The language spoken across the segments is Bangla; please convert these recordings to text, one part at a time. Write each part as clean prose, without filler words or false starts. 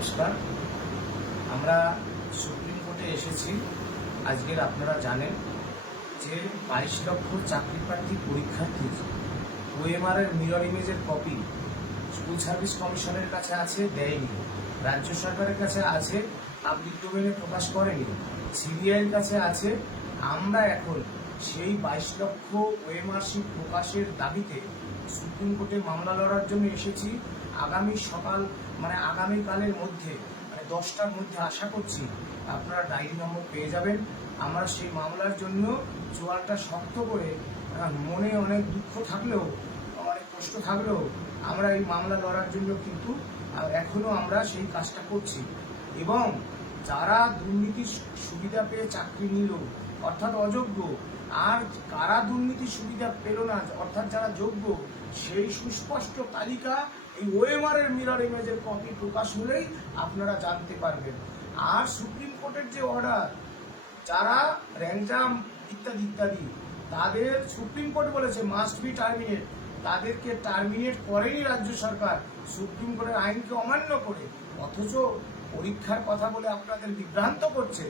নমস্কার। আমরা সুপ্রিম কোর্টে এসেছি। আজকের আপনারা জানেন যে 22 লক্ষ চাকরি প্রার্থী পরীক্ষার্থীর ওএমআর এর মিরর ইমেজের কপি স্কুল সার্ভিস কমিশনের কাছে আছে, দেয়নি। রাজ্য সরকারের কাছে আছে, পাবলিক ডোমেইনে প্রকাশ করেনি। সিবিআইয়ের কাছে আছে। আমরা এখন সেই 22 লক্ষ ওএমআর শিট প্রকাশের দাবিতে সুপ্রিম কোর্টে মামলা লড়ার জন্য এসেছি। আগামীকালের মধ্যে 10টার মধ্যে আশা করছি আপনারা ডায়েরি নম্বর পেয়ে যাবেন। আমরা সেই মামলার জন্য জোয়ারটা শক্ত করে, মনে অনেক দুঃখ থাকলেও, অনেক কষ্ট থাকলেও আমরা এই মামলা লড়ার জন্য কিন্তু এখনো আমরা সেই কাজটা করছি। এবং যারা দুর্নীতির সুবিধা পেয়ে চাকরি নিল অর্থাৎ অযোগ্য, আর কারা দুর্নীতির সুবিধা পেল না অর্থাৎ যারা যোগ্য, সেই সুস্পষ্ট তালিকা এই ওএমআর এর মিরর ইমেজের কপি প্রকাশ হলেই আপনারা জানতে পারবেন। আর সুপ্রিম কোর্টের যে অর্ডার, যারা র্যাংজাম ইত্যাদি ইত্যাদি, তাদের সুপ্রিম কোর্ট বলেছে মাস্ট বি টার্মিনেট, তাদেরকে টার্মিনেট করেনি রাজ্য সরকার সুপ্রিম কোর্টের আইনকে অমান্য করে, অথচ পরীক্ষার কথা বলে আপনাদের বিভ্রান্ত করছে।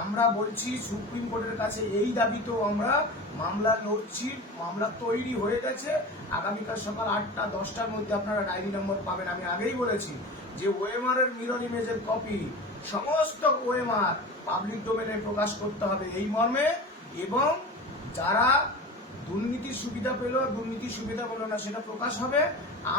আমরা বলছি সুপ্রিম কোর্টের কাছে এই দাবিতেও আমরা মামলা লড়ছি। মামলা তৈরি হয়ে গেছে। আগামীকাল সকাল 8টা 10টার মধ্যে আপনারা ডায়েরি নম্বর পাবেন। আমি আগেই বলেছি যে ওএমআর এর মিরর ইমেজের কপি সমস্ত ওএমআর পাবলিক ডোমেইনে প্রকাশ করতে হবে এই মর্মে, এবং যারা দুর্নীতির সুবিধা পেল, দুর্নীতির সুবিধা পেল না সেটা প্রকাশ হবে।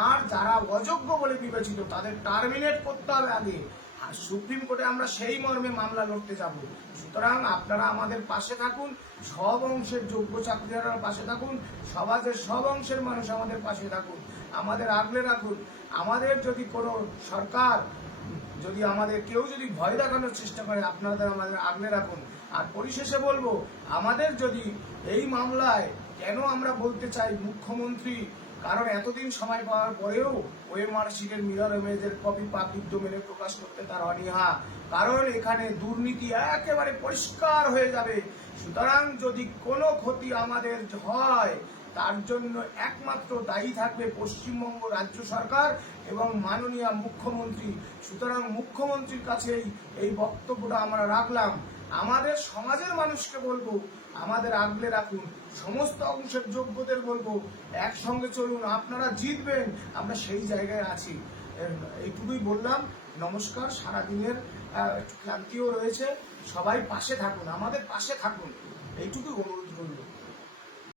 আর যারা অযোগ্য বলে বিবেচিত তাদের টার্মিনেট করতে হবে আগে। আর সুপ্রিম কোর্টে আমরা সেই মর্মে মামলা লড়তে যাব। সুতরাং আপনারা আমাদের পাশে থাকুন, সব অংশের যোগ্য চাকরিদাররা পাশে থাকুন, সমাজের সব অংশের মানুষ আমাদের পাশে থাকুন, আমাদের আগলে রাখুন। আমাদের যদি কোনো সরকার আমাদের কেউ যদি ভয় দেখানোর চেষ্টা করে, আপনারা আমাদের আগলে রাখুন। আর পরিশেষে বলবো, আমাদের যদি এই মামলায় কেন আমরা বলতে চাই মুখ্যমন্ত্রী, কারণ এতদিন সময় পাওয়ার পরেও ওএমআর শিটের মিরর ইমেজের কপি পাবলিক ডোমেইনে প্রকাশ করতে তার অনীহা, কারণ এখানে দুর্নীতি একেবারে পরিষ্কার হয়ে যাবে। সুতরাং যদি কোনো ক্ষতি আমাদের হয়, তার জন্য একমাত্র দায়ী থাকবে পশ্চিমবঙ্গ রাজ্য সরকার এবং মাননীয় মুখ্যমন্ত্রী। সুতরাং মুখ্যমন্ত্রীর কাছেই এই বক্তব্যটা আমরা রাখলাম। আমাদের সমাজের মানুষকে বলবো, আমাদের আগলে রাখুন, সমস্ত অংশের যোগ্যদের বলবো একসঙ্গে চলুন, আপনারা জিতবেন। আমরা সেই জায়গায় আছি। এইটুকুই বললাম। নমস্কার। সারাদিনের ক্লান্তিও রয়েছে, সবাই পাশে থাকুন, আমাদের পাশে থাকুন, এইটুকুই অনুরোধ করব।